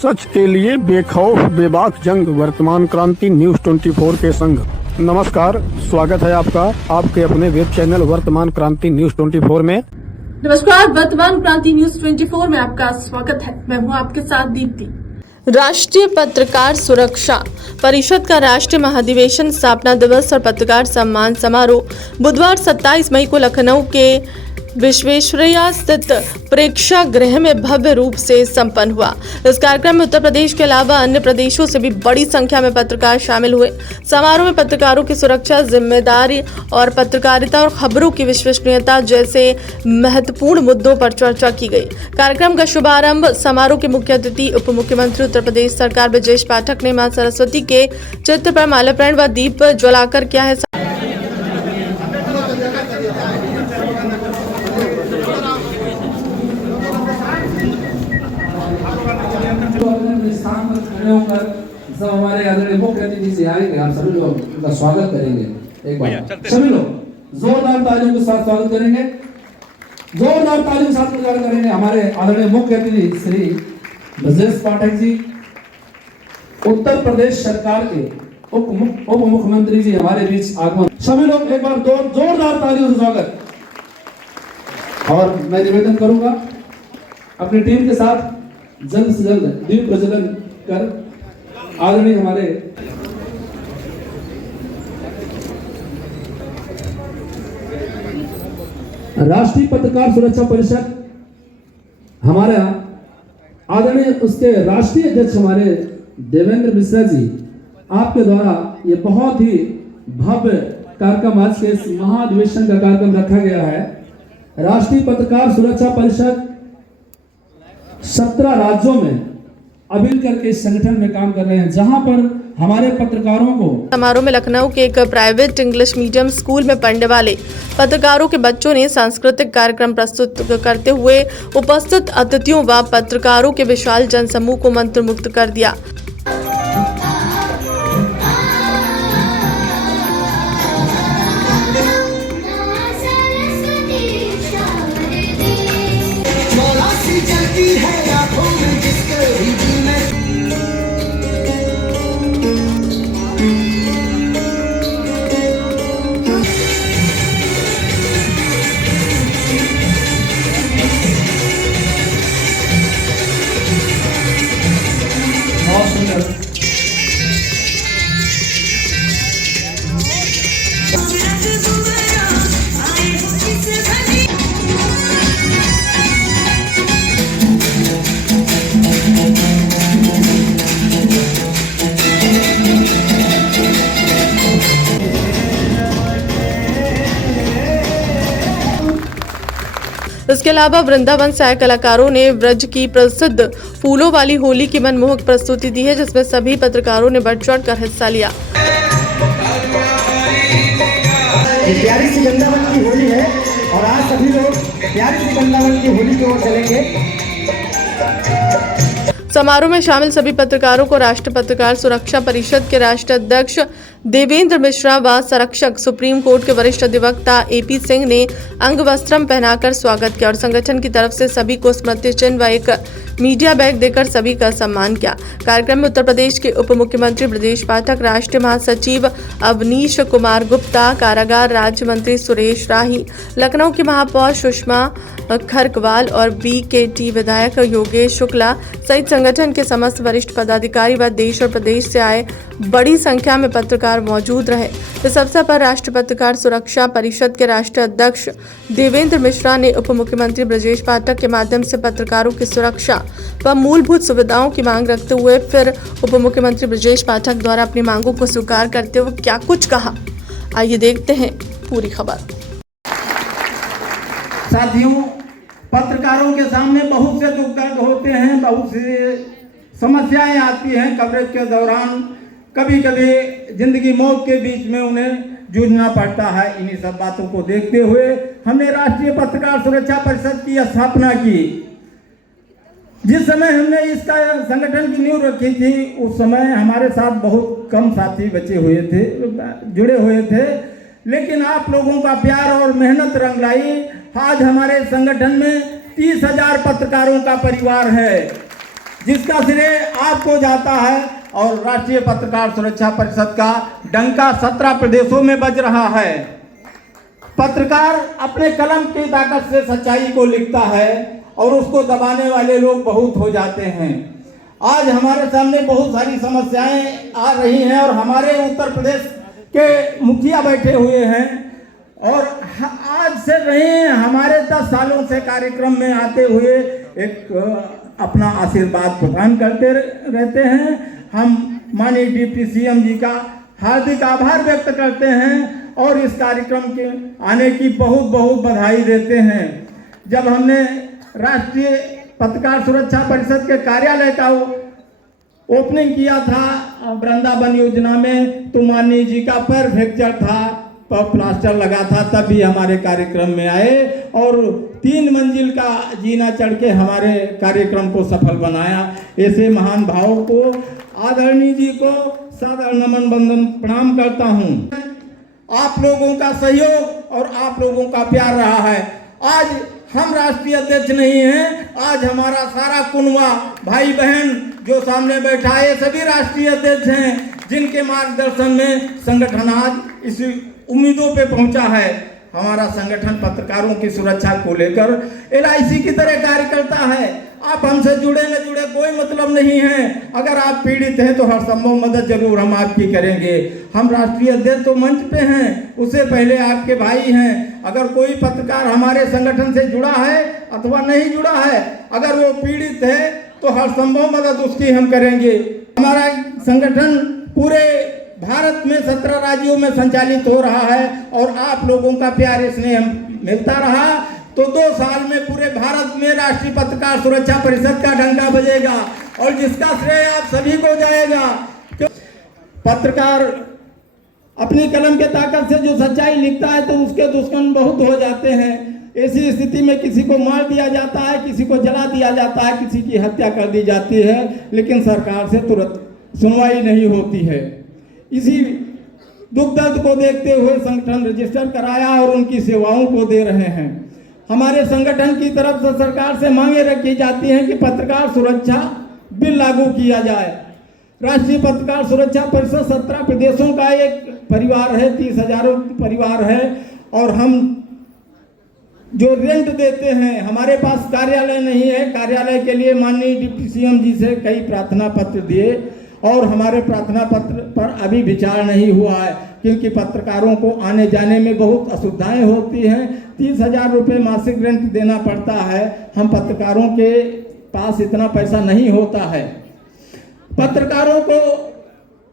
सच के लिए बेखौफ बेबाक जंग, वर्तमान क्रांति न्यूज 24 के संग। नमस्कार, स्वागत है आपका आपके अपने वेब चैनल वर्तमान क्रांति न्यूज 24 में। नमस्कार, वर्तमान क्रांति न्यूज 24 में आपका स्वागत है। मैं हूं आपके साथ दीप्ति। राष्ट्रीय पत्रकार सुरक्षा परिषद का राष्ट्रीय महाधिवेशन स्थापना दिवस और पत्रकार सम्मान समारोह बुधवार 27 मई को लखनऊ के विश्वेश्वरैया स्थित प्रेक्षागृह में भव्य रूप से संपन्न हुआ। इस कार्यक्रम में उत्तर प्रदेश के अलावा अन्य प्रदेशों से भी बड़ी संख्या में पत्रकार शामिल हुए। समारोह में पत्रकारों की सुरक्षा, जिम्मेदारी और पत्रकारिता और खबरों की विश्वसनीयता जैसे महत्वपूर्ण मुद्दों पर चर्चा की गई। कार्यक्रम का शुभारंभ समारोह के मुख्य अतिथि उप मुख्यमंत्री उत्तर प्रदेश सरकार ब्रजेश पाठक ने मां सरस्वती के चित्र पर माल्यार्पण व दीप जलाकर किया है। स्थान पर खड़े होकर सब हमारे आदरणीय मुख्य अतिथि से आएंगे, आप सभी लोग उनका स्वागत करेंगे। एक बार सभी लोग जोरदार तालियों के साथ स्वागत करेंगे, जोरदार तालियों के साथ स्वागत करेंगे हमारे आदरणीय मुख्य अतिथि श्री ब्रजेश पाठक जी, उत्तर प्रदेश सरकार के उप मुख्यमंत्री जी हमारे बीच आगमन। सभी लोग एक बार जोरदार तालियों से स्वागत। और मैं निवेदन करूंगा अपनी टीम के साथ जल्द से जल्द दीप प्रज्वलन कर आदरणीय हमारे राष्ट्रीय पत्रकार सुरक्षा परिषद हमारे आदरणीय उसके राष्ट्रीय अध्यक्ष हमारे देवेंद्र मिश्रा जी, आपके द्वारा ये बहुत ही भव्य कार्यक्रम आज के इस महाधिवेशन का कार्यक्रम रखा गया है। राष्ट्रीय पत्रकार सुरक्षा परिषद 17 राज्यों में अभी करके इस संगठन में काम कर रहे हैं, जहां पर हमारे पत्रकारों को। समारोह में लखनऊ के एक प्राइवेट इंग्लिश मीडियम स्कूल में पढ़ने वाले पत्रकारों के बच्चों ने सांस्कृतिक कार्यक्रम प्रस्तुत करते हुए उपस्थित अतिथियों व पत्रकारों के विशाल जनसमूह को मंत्रमुग्ध कर दिया। इसके अलावा वृंदावन से आए कलाकारों ने ब्रज की प्रसिद्ध फूलों वाली होली की मनमोहक प्रस्तुति दी है, जिसमें सभी पत्रकारों ने बढ़ चढ़कर हिस्सा लिया। प्यारी सी वृंदावन की होली है और आज सभी लोग प्यारी सी वृंदावन की होली की ओर चलेंगे। समारोह में शामिल सभी पत्रकारों को राष्ट्रीय पत्रकार सुरक्षा परिषद के राष्ट्रीय अध्यक्ष देवेंद्र मिश्रा व संरक्षक सुप्रीम कोर्ट के वरिष्ठ अधिवक्ता एपी सिंह ने अंग वस्त्रम पहनाकर स्वागत किया और संगठन की तरफ से सभी को स्मृति चिन्ह व एक मीडिया बैग देकर सभी का सम्मान किया। कार्यक्रम में उत्तर प्रदेश के उप मुख्यमंत्री ब्रजेश पाठक, राष्ट्रीय महासचिव अवनीश कुमार गुप्ता, कारागार राज्य मंत्री सुरेश राही, लखनऊ की महापौर सुषमा खरकवाल और बीकेटी विधायक योगेश शुक्ला सहित संगठन के समस्त वरिष्ठ पदाधिकारी व देश और प्रदेश से आए बड़ी संख्या में पत्रकार मौजूद रहे। इस अवसर पर राष्ट्रीय पत्रकार सुरक्षा परिषद के राष्ट्रीय अध्यक्ष देवेंद्र मिश्रा ने उप मुख्यमंत्री ब्रजेश पाठक के माध्यम से पत्रकारों की सुरक्षा व मूलभूत सुविधाओं की मांग रखते हुए फिर उप मुख्यमंत्री ब्रजेश पाठक द्वारा अपनी मांगों को स्वीकार करते हुए क्या कुछ कहा, आइए देखते हैं पूरी खबर। साथियों, पत्रकारों के सामने बहुत से दुख दर्द होते हैं, बहुत से समस्याएं आती हैं कवरेज के दौरान। कभी कभी जिंदगी मौत के बीच में उन्हें जूझना पड़ता है। इन्हीं सब बातों को देखते हुए हमने राष्ट्रीय पत्रकार सुरक्षा परिषद की स्थापना की। जिस समय हमने इसका संगठन की नींव रखी थी, उस समय हमारे साथ बहुत कम साथी बचे हुए थे, जुड़े हुए थे, लेकिन आप लोगों का प्यार और मेहनत रंग लाई। आज हमारे संगठन में 30,000 पत्रकारों का परिवार है। जिसका श्रेय आपको जाता है। और राष्ट्रीय पत्रकार सुरक्षा परिषद का डंका 17 प्रदेशों में बज रहा है। पत्रकार अपने कलम की ताकत से सच्चाई को लिखता है और उसको दबाने वाले लोग बहुत हो जाते हैं। आज हमारे सामने बहुत सारी समस्याएं आ रही हैं और हमारे उत्तर प्रदेश के मुखिया बैठे हुए हैं और आज से रहे हमारे 10 सालों से कार्यक्रम में आते हुए एक अपना आशीर्वाद प्रदान करते रहते हैं। हम माननीय डिप्टी सीएम जी का हार्दिक आभार व्यक्त करते हैं और इस कार्यक्रम के आने की बहुत बहुत बधाई देते हैं। जब हमने राष्ट्रीय पत्रकार सुरक्षा परिषद के कार्यालय का ओपनिंग किया था वृंदावन योजना में, तो माननीय जी का पैर फ्रैक्चर था, प्लास्टर लगा था, तब भी हमारे कार्यक्रम में आए और 3 मंजिल का जीना चढ़ के हमारे कार्यक्रम को सफल बनाया। ऐसे महान भाव को आदरणीय जी को सादर नमन बंदन प्रणाम करता हूँ। आप लोगों का सहयोग और आप लोगों का प्यार रहा है। आज हम राष्ट्रीय अध्यक्ष नहीं हैं, आज हमारा सारा कुनवा भाई बहन जो सामने बैठा है सभी राष्ट्रीय अध्यक्ष हैं, जिनके मार्गदर्शन में संगठन आज इस उम्मीदों पे पहुंचा है। हमारा संगठन पत्रकारों की सुरक्षा को लेकर LIC की तरह कार्य करता है। आप हमसे जुड़े न जुड़े कोई मतलब नहीं है। अगर आप पीड़ित हैं तो हर संभव मदद जरूर हम आपकी करेंगे। हम राष्ट्रीय अध्यक्ष तो मंच पे हैं, उससे पहले आपके भाई हैं। अगर कोई पत्रकार हमारे संगठन से जुड़ा है अथवा नहीं जुड़ा है, अगर वो पीड़ित है तो हर संभव मदद उसकी हम करेंगे। हमारा संगठन पूरे भारत में 17 राज्यों में संचालित हो रहा है और आप लोगों का प्यार इसमें मिलता रहा तो 2 साल में पूरे भारत में राष्ट्रीय पत्रकार सुरक्षा परिषद का डंका बजेगा और जिसका श्रेय आप सभी को जाएगा। पत्रकार अपनी कलम के ताकत से जो सच्चाई लिखता है तो उसके दुश्मन बहुत हो जाते हैं। ऐसी स्थिति में किसी को मार दिया जाता है, किसी को जला दिया जाता है, किसी की हत्या कर दी जाती है, लेकिन सरकार से तुरंत सुनवाई नहीं होती है। इसी दुख दर्द को देखते हुए संगठन रजिस्टर कराया और उनकी सेवाओं को दे रहे हैं। हमारे संगठन की तरफ से सरकार से मांगे रखी जाती हैं कि पत्रकार सुरक्षा बिल लागू किया जाए। राष्ट्रीय पत्रकार सुरक्षा परिषद 17 प्रदेशों का एक परिवार है, 30,000 परिवार है और हम जो रेंट देते हैं, हमारे पास कार्यालय नहीं है। कार्यालय के लिए माननीय डिप्टी सीएम जी से कई प्रार्थना पत्र दिए और हमारे प्रार्थना पत्र पर अभी विचार नहीं हुआ है, क्योंकि पत्रकारों को आने जाने में बहुत असुविधाएं होती हैं। 30,000 रुपये मासिक रेंट देना पड़ता है। हम पत्रकारों के पास इतना पैसा नहीं होता है। पत्रकारों को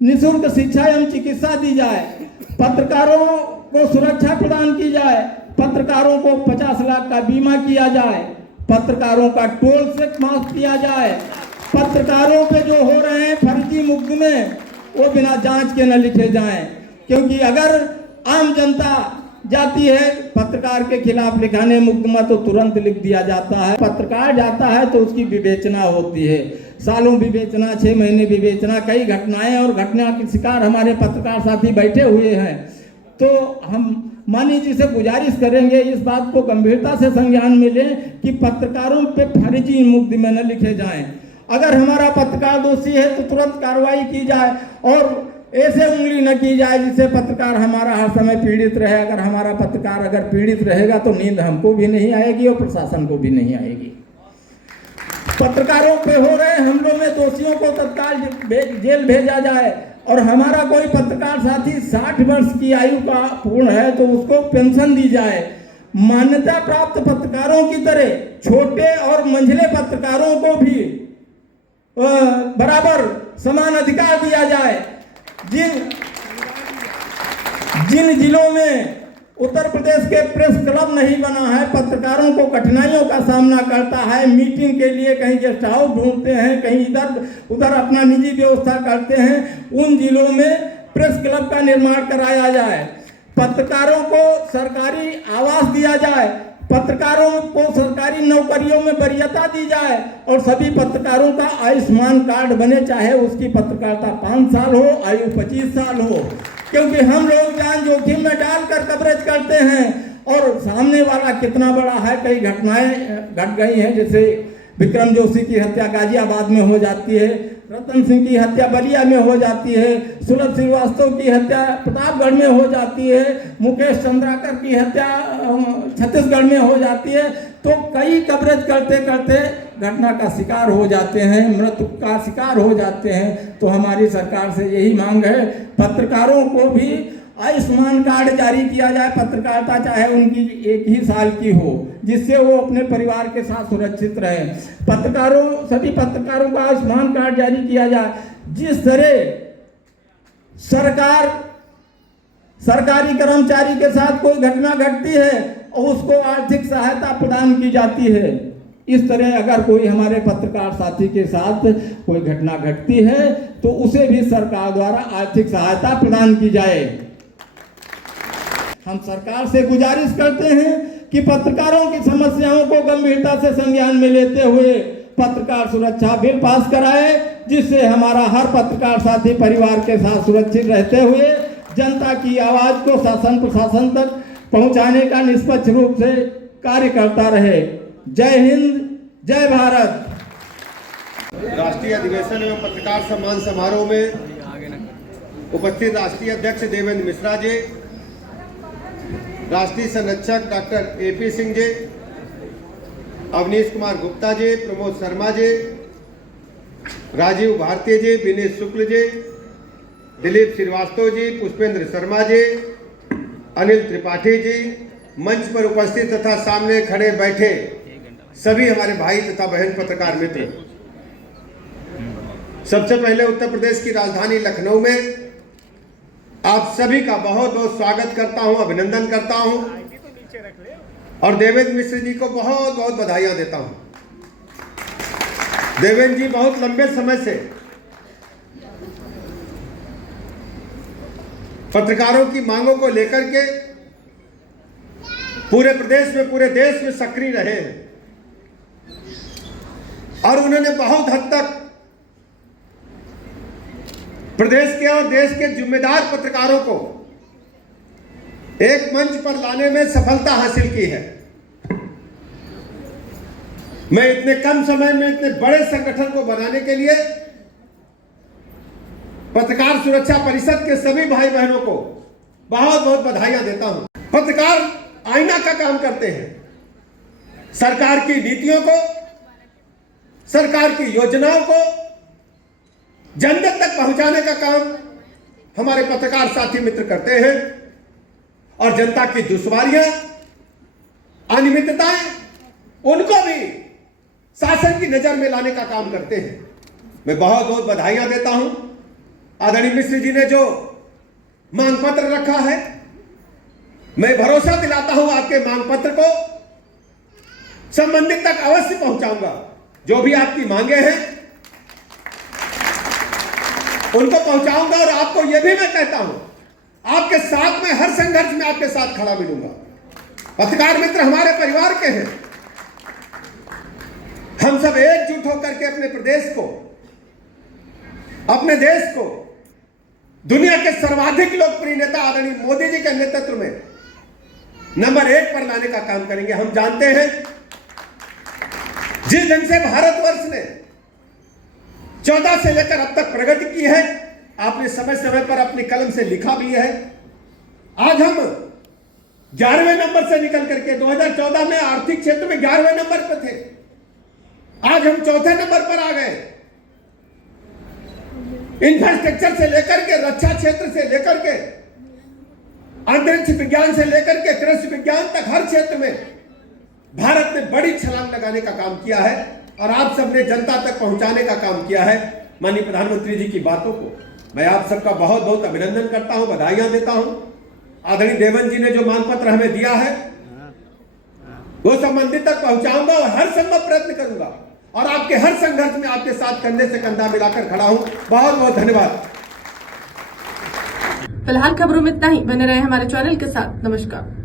निःशुल्क शिक्षा एवं चिकित्सा दी जाए, पत्रकारों को सुरक्षा प्रदान की जाए, पत्रकारों को 50 लाख का बीमा किया जाए, पत्रकारों का टोल टैक्स माफ किया जाए, पत्रकारों पे जो हो रहे हैं फर्जी मुकदमे वो बिना जांच के न लिखे जाएं, क्योंकि अगर आम जनता जाती है पत्रकार के खिलाफ लिखाने मुकदमा तो तुरंत लिख दिया जाता है। पत्रकार जाता है तो उसकी विवेचना होती है, सालों विवेचना, 6 महीने विवेचना। कई घटनाएं और घटना के शिकार हमारे पत्रकार साथी बैठे हुए हैं। तो हम माननीय जी से गुजारिश करेंगे इस बात को गंभीरता से संज्ञान में लें कि पत्रकारों पे फर्जी मुकदमे न लिखे जाएं। अगर हमारा पत्रकार दोषी है तो तुरंत कार्रवाई की जाए और ऐसे उंगली न की जाए जिससे पत्रकार हमारा हर समय पीड़ित रहे। अगर हमारा पत्रकार अगर पीड़ित रहेगा तो नींद हमको भी नहीं आएगी और प्रशासन को भी नहीं आएगी। पत्रकारों पे हो रहे हमलों में दोषियों को तत्काल जेल भेजा जाए और हमारा कोई पत्रकार साथी 60 वर्ष की आयु का पूर्ण है तो उसको पेंशन दी जाए। मान्यता प्राप्त पत्रकारों की तरह छोटे और मंझले पत्रकारों को भी बराबर समान अधिकार दिया जाए। जिन जिलों में उत्तर प्रदेश के प्रेस क्लब नहीं बना है, पत्रकारों को कठिनाइयों का सामना करता है, मीटिंग के लिए कहीं गेस्ट हाउस ढूंढते हैं, कहीं इधर उधर अपना निजी व्यवस्था करते हैं, उन जिलों में प्रेस क्लब का निर्माण कराया जाए। पत्रकारों को सरकारी आवास दिया जाए, पत्रकारों को सरकारी नौकरियों में वरीयता दी जाए और सभी पत्रकारों का आयुष्मान कार्ड बने, चाहे उसकी पत्रकारिता 5 साल हो, आयु 25 साल हो, क्योंकि हम लोग जान जोखिम में डालकर कवरेज करते हैं और सामने वाला कितना बड़ा है। कई घटनाएं घट गई हैं, जैसे विक्रम जोशी की हत्या गाजियाबाद में हो जाती है, रतन सिंह की हत्या बलिया में हो जाती है, सुलभ श्रीवास्तव की हत्या प्रतापगढ़ में हो जाती है, मुकेश चंद्राकर की हत्या छत्तीसगढ़ में हो जाती है। तो कई कवरेज करते करते घटना का शिकार हो जाते हैं, मृत्यु का शिकार हो जाते हैं। तो हमारी सरकार से यही मांग है, पत्रकारों को भी आयुष्मान कार्ड जारी किया जाए, पत्रकारिता चाहे उनकी 1 ही साल की हो, जिससे वो अपने परिवार के साथ सुरक्षित रहे। सभी पत्रकारों को आयुष्मान कार्ड जारी किया जाए। जिस तरह सरकारी कर्मचारी के साथ कोई घटना घटती है और उसको आर्थिक सहायता प्रदान की जाती है, इस तरह अगर कोई हमारे पत्रकार साथी के साथ कोई घटना घटती है तो उसे भी सरकार द्वारा आर्थिक सहायता प्रदान की जाए। हम सरकार से गुजारिश करते हैं कि पत्रकारों की समस्याओं को गंभीरता से संज्ञान में लेते हुए पत्रकार सुरक्षा बिल पास कराए, जिससे हमारा हर पत्रकार साथी परिवार के साथ सुरक्षित रहते हुए जनता की आवाज को शासन प्रशासन तक पहुंचाने का निष्पक्ष रूप से कार्य करता रहे। जय हिंद, जय भारत। राष्ट्रीय अधिवेशन एवं पत्रकार सम्मान समारोह में उपस्थित राष्ट्रीय अध्यक्ष देवेंद्र मिश्रा जी, राष्ट्रीय संरक्षक डॉक्टर एपी सिंह जी, अवनीश कुमार गुप्ता जी, प्रमोद शर्मा जी, राजीव भारती जी, विनीत शुक्ल जी, दिलीप श्रीवास्तव जी, पुष्पेंद्र शर्मा जी, अनिल त्रिपाठी जी, मंच पर उपस्थित तथा सामने खड़े बैठे सभी हमारे भाई तथा बहन पत्रकार मित्र, सबसे पहले उत्तर प्रदेश की राजधानी लखनऊ में आप सभी का बहुत बहुत स्वागत करता हूं, अभिनंदन करता हूं और देवेंद्र मिश्र जी को बहुत बहुत बधाइयां देता हूं। देवेंद्र जी बहुत लंबे समय से पत्रकारों की मांगों को लेकर के पूरे प्रदेश में, पूरे देश में सक्रिय रहे हैं और उन्होंने बहुत हद तक प्रदेश के और देश के जिम्मेदार पत्रकारों को एक मंच पर लाने में सफलता हासिल की है। मैं इतने कम समय में इतने बड़े संगठन को बनाने के लिए पत्रकार सुरक्षा परिषद के सभी भाई बहनों को बहुत बहुत बधाइयां देता हूं। पत्रकार आईना का काम करते हैं, सरकार की नीतियों को, सरकार की योजनाओं को जन जन तक पहुंचाने का काम हमारे पत्रकार साथी मित्र करते हैं और जनता की दुश्वारियां, अनियमितताएं, उनको भी शासन की नजर में लाने का काम करते हैं। मैं बहुत बहुत बधाइयां देता हूं। आदरणीय मिश्र जी ने जो मांग पत्र रखा है, मैं भरोसा दिलाता हूं आपके मांग पत्र को संबंधित तक अवश्य पहुंचाऊंगा। जो भी आपकी मांगे हैं उनको पहुंचाऊंगा और आपको यह भी मैं कहता हूं, आपके साथ में हर संघर्ष में आपके साथ खड़ा मिलूंगा। पत्रकार मित्र हमारे परिवार के हैं, हम सब एकजुट होकर के अपने प्रदेश को, अपने देश को दुनिया के सर्वाधिक लोकप्रिय नेता आदरणीय मोदी जी के नेतृत्व में नंबर 1 पर लाने का काम करेंगे। हम जानते हैं जिस ढंग से भारतवर्ष ने 14 से लेकर अब तक प्रगति की है, आपने समय समय पर अपनी कलम से लिखा भी है। आज हम 11वें नंबर से निकल करके 2014 में आर्थिक क्षेत्र में 11वें नंबर पर थे, आज हम 4थे नंबर पर आ गए। इंफ्रास्ट्रक्चर से लेकर के, रक्षा क्षेत्र से लेकर के, अंतरिक्ष विज्ञान से लेकर के कृषि विज्ञान तक हर क्षेत्र में भारत ने बड़ी छलांग लगाने का काम किया है और आप सबने जनता तक पहुंचाने का काम किया है। माननीय प्रधानमंत्री जी की बातों को मैं आप सबका बहुत बहुत अभिनंदन करता हूं, बधाइयां देता हूं। आदरणीय देवेंद्र जी ने जो मांग पत्र हमें दिया है वो संबंधित तक पहुंचाऊंगा और हर संभव प्रयत्न करूंगा और आपके हर संघर्ष में आपके साथ कंधे से कंधा मिलाकर खड़ा हूं। बहुत बहुत धन्यवाद। फिलहाल खबरों में इतना ही। बने रहे हमारे चैनल के साथ। नमस्कार।